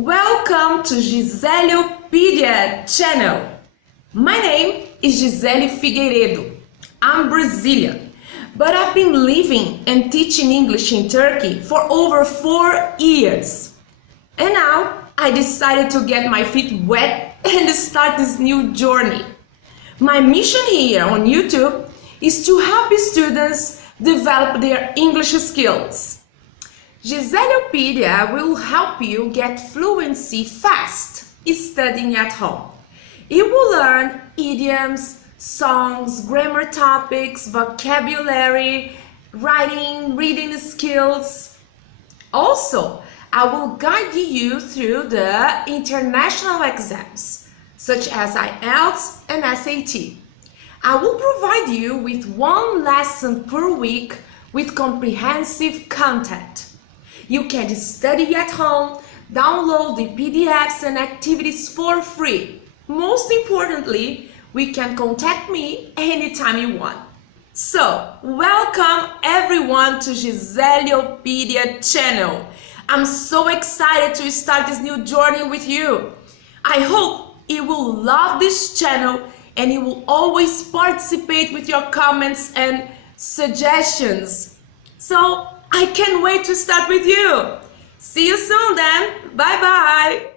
Welcome to Gizeliopedia channel. My name is Gizeli Figueiredo. I'm Brazilian, but I've been living and teaching English in Turkey for over 4 years. And now I decided to get my feet wet and start this new journey. My mission here on YouTube is to help students develop their English skills. Gizeliopedia will help you get fluency fast studying at home. You will learn idioms, songs, grammar topics, vocabulary, writing, reading skills. Also, I will guide you through the international exams, such as IELTS and SAT. I will provide you with 1 lesson per week with comprehensive content. You can study at home, download the PDFs and activities for free. Most importantly, we can contact me anytime you want. So, welcome everyone to Gizeliopedia channel. I'm so excited to start this new journey with you. I hope you will love this channel and you will always participate with your comments and suggestions. So, I can't wait to start with you. See you soon then. Bye bye.